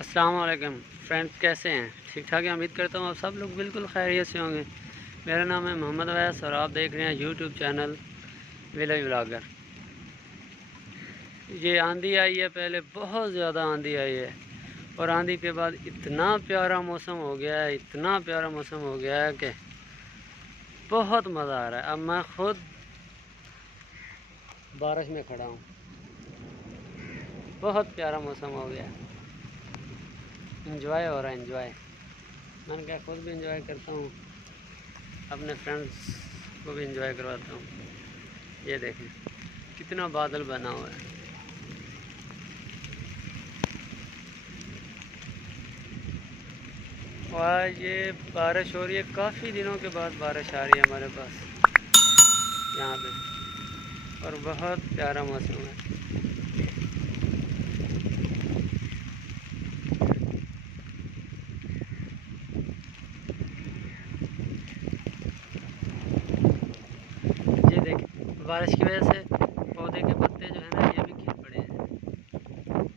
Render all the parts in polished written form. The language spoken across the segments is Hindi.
अस्सलाम वालेकुम फ्रेंड्स, कैसे हैं? ठीक ठाक है। उम्मीद करता हूँ आप सब लोग बिल्कुल खैरियत से होंगे। मेरा नाम है मोहम्मद अवैस और आप देख रहे हैं यूट्यूब चैनल विलेज व्लॉगर। ये आंधी आई है, पहले बहुत ज़्यादा आंधी आई है और आंधी के बाद इतना प्यारा मौसम हो गया है, इतना प्यारा मौसम हो गया है कि बहुत मज़ा आ रहा है। अब मैं खुद बारिश में खड़ा हूँ, बहुत प्यारा मौसम हो गया है। इंजॉय हो रहा है, इंजॉय। मैंने कहा खुद भी इंजॉय करता हूँ, अपने फ्रेंड्स को भी इंजॉय करवाता हूँ। ये देखें कितना बादल बना हुआ है। और ये बारिश हो रही है, काफ़ी दिनों के बाद बारिश आ रही है हमारे पास यहाँ पे, और बहुत प्यारा मौसम है। ये देखें बारिश की वजह से पौधे के पत्ते जो है ना, ये भी खिल पड़े हैं।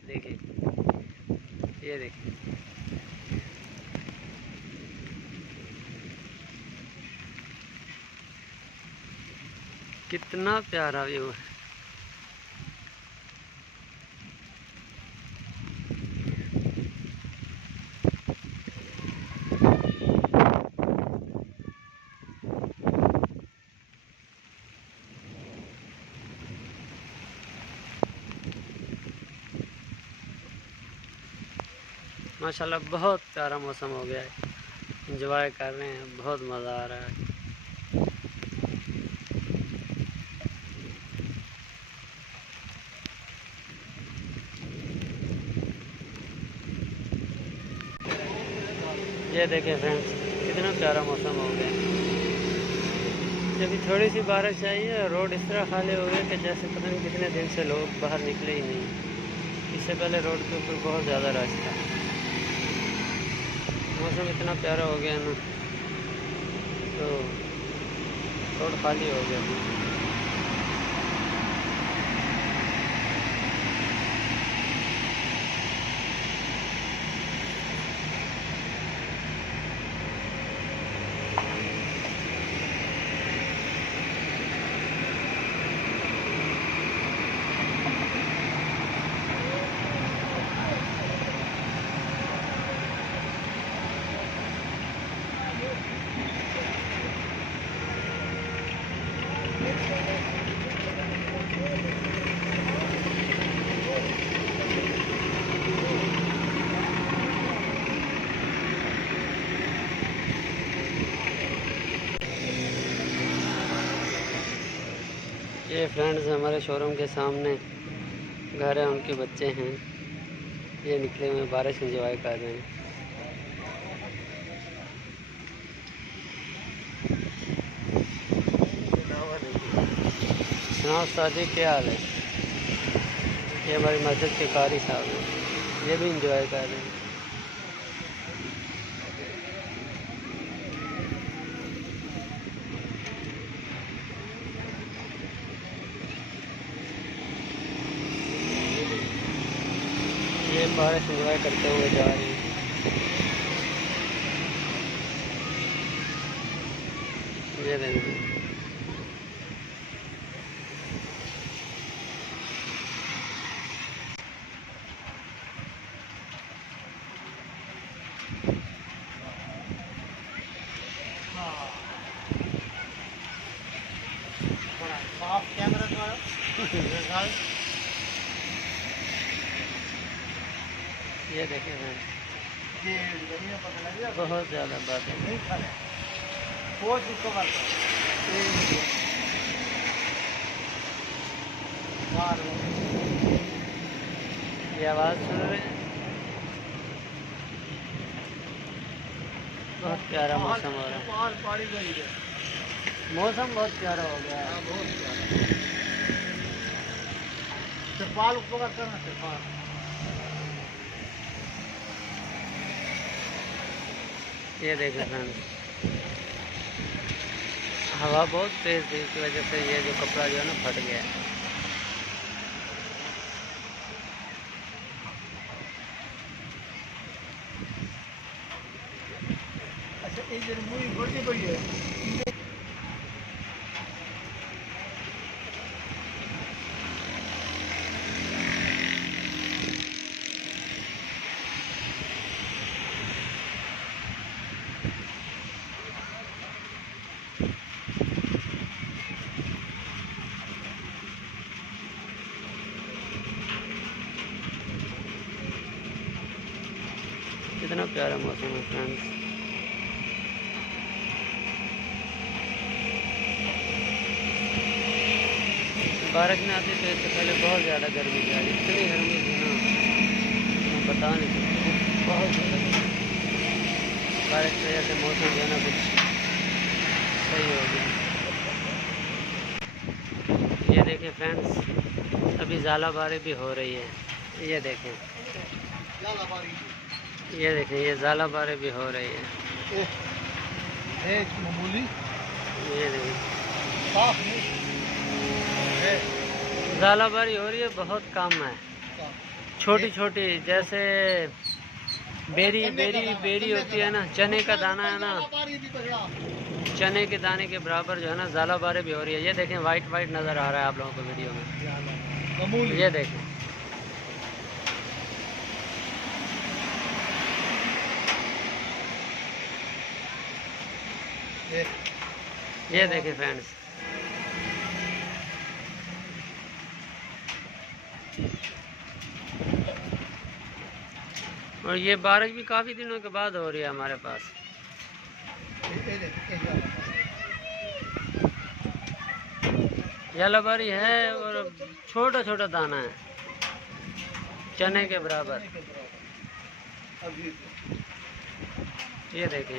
देखिए, ये देखिए कितना प्यारा व्यू है। माशाल्लाह बहुत प्यारा मौसम हो गया है। इंजॉय कर रहे हैं, बहुत मज़ा आ रहा है। ये देखें फ्रेंड्स कितना प्यारा मौसम हो गया। जब थोड़ी सी बारिश आई है, रोड इस तरह खाली हो गए कि जैसे पता नहीं कितने दिन से लोग बाहर निकले ही नहीं। इससे पहले रोड के ऊपर बहुत ज़्यादा रश था। मौसम इतना प्यारा हो गया ना, तो रोड खाली हो गया। ये फ्रेंड्स हमारे शोरूम के सामने घर है, उनके बच्चे हैं, ये निकले हुए बारिश एंजॉय कर रहे हैं। सुनाओ साजी, क्या हाल है? ये हमारी मस्जिद के कारी साहब हैं, ये भी इंजॉय कर रहे हैं। ये बारिश एंजॉय करते हुए जा रही है। ये देखें ये देखें बहुत ज़्यादा बात है। ये आवाज़ सुन रहे हैं, बहुत प्यारा मौसम हो रहा है। मौसम बहुत प्यारा हो गया है। ये देखें फ्रेंड्स, हवा बहुत तेज़ थी, इसकी वजह से ये जो कपड़ा जो है ना फट गया है। कितना प्यारा मौसम है फ्रेंड्स। बारिश में आती तो इससे पहले बहुत ज़्यादा गर्मी थी, इतनी गर्मी थी ना मैं बता नहीं सकता, बहुत ज़्यादा गर्मी। बारिश की वजह से मौसम जो है ना कुछ सही हो गया। ये देखें फ्रेंड्स, अभी ज़ालाबारी भी हो रही है। ये देखें, ये देखें, ये ज़ालाबारी भी हो रही है। ये देखें, ज़ालाबारी हो रही है, बहुत कम है, छोटी छोटी, जैसे बेरी होती है ना, चने का दाना है ना, चने के दाने के बराबर जो है ना ज़ालाबारी भी हो रही है। ये देखें, वाइट वाइट नज़र आ रहा है आप लोगों को वीडियो में, ये देखें। ये देखें फ्रेंड्स, और ये बारिश भी काफ़ी दिनों के बाद हो रही है हमारे पास। ज़ालाबारी है और छोटा छोटा दाना है, चने के बराबर। ये देखें,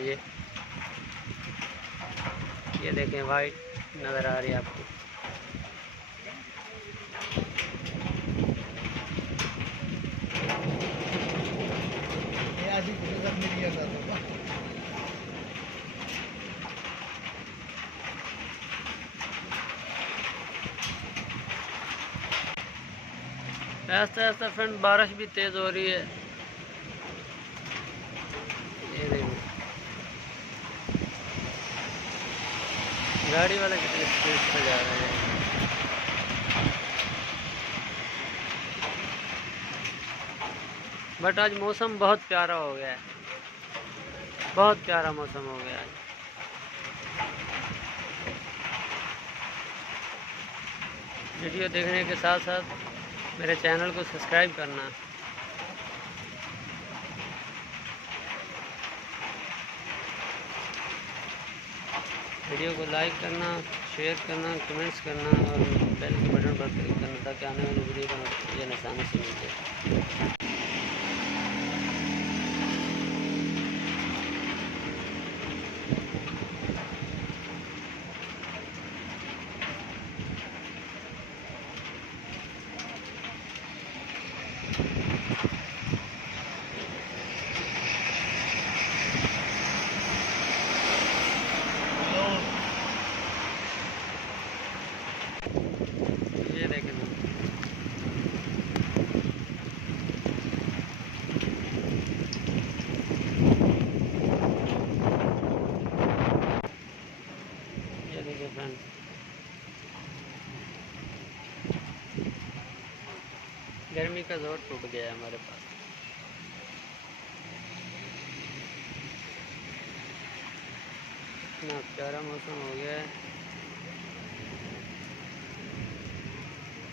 ये देखें, वाइट नज़र आ रही है आपको। ऐसा ऐसा फ्रेंड बारिश भी तेज़ हो रही है। ये देखिए, गाड़ी वाला कितनी स्पीड से जा रहा है। बट आज मौसम बहुत प्यारा हो गया है, बहुत प्यारा मौसम हो गया है। वीडियो देखने के साथ साथ मेरे चैनल को सब्सक्राइब करना, वीडियो को लाइक करना, शेयर करना, कमेंट्स करना और बेल के बटन पर क्लिक करना ताकि आने वाली वीडियो का नोटिफिकेशन आसानी से मिल जाए। ये देखें, ये देखिए फ्रेंड्स, गर्मी का जोर टूट गया है हमारे पास। इतना प्यारा मौसम हो गया है,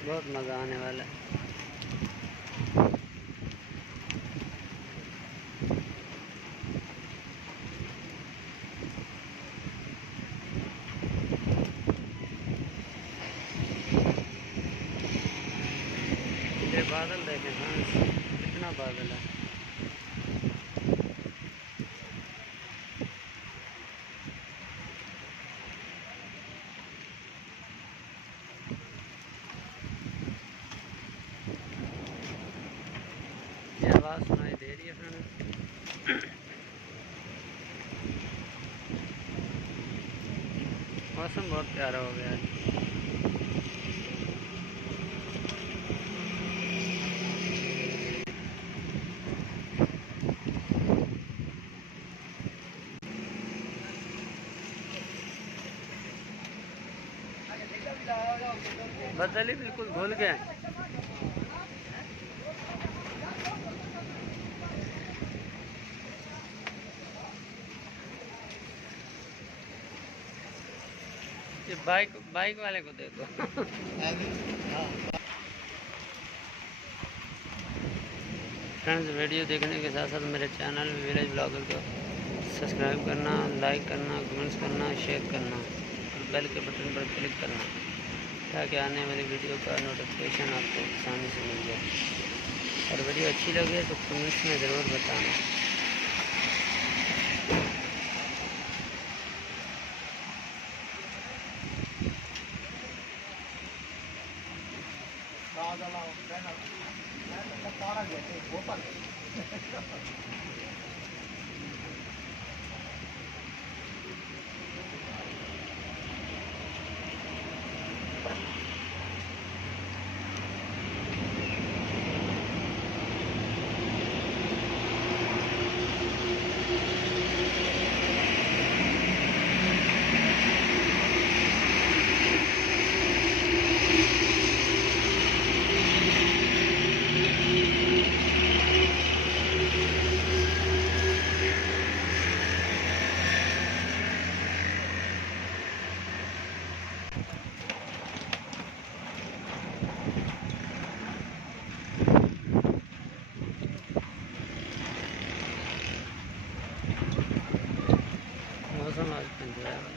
बहुत मज़ा आने वाला है। ये बादल देखें फ्रेंड्स, कितना बादल है। ये आवाज़ सुनाई दे रही है फ्रेंड्स। मौसम बहुत प्यारा हो गया है। बदल ही बिल्कुल घुल गए। ये बाइक वाले को दे दो। फ्रेंड्स, वीडियो देखने के साथ साथ मेरे चैनल विलेज ब्लॉगर को सब्सक्राइब करना, लाइक करना, कमेंट्स करना, शेयर करना और बेल के बटन पर क्लिक करना ताकि आने वाली वीडियो का नोटिफिकेशन आपको आसानी से मिल जाए। और वीडियो अच्छी लगे तो कमेंट्स में ज़रूर बताना। मौसम आज पंजाब है।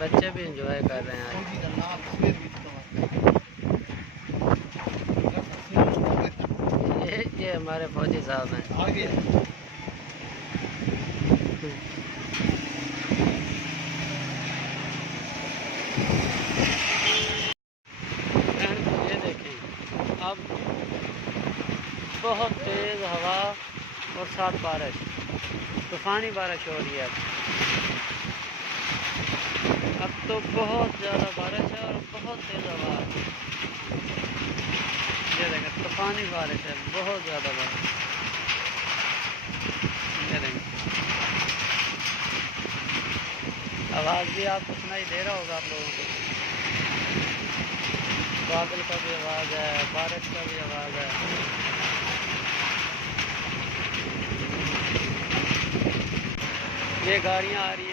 बच्चे भी एंजॉय कर रहे हैं आज। ये हमारे फौजी साहब हैं। ये देखें, अब बहुत तेज़ हवा और साथ बारिश, तूफ़ानी बारिश हो रही है। अब तो बहुत ज़्यादा बारिश है और बहुत तेज़ हवा है। ये देखें, तूफ़ानी बारिश है, बहुत ज़्यादा बारिश। ये देखें, आवाज़ भी आपको सुनाई दे रहा होगा आप लोगों को। बादल का भी आवाज़ है, बारिश का भी आवाज़ है। ये गाड़ियाँ आ रही हैं।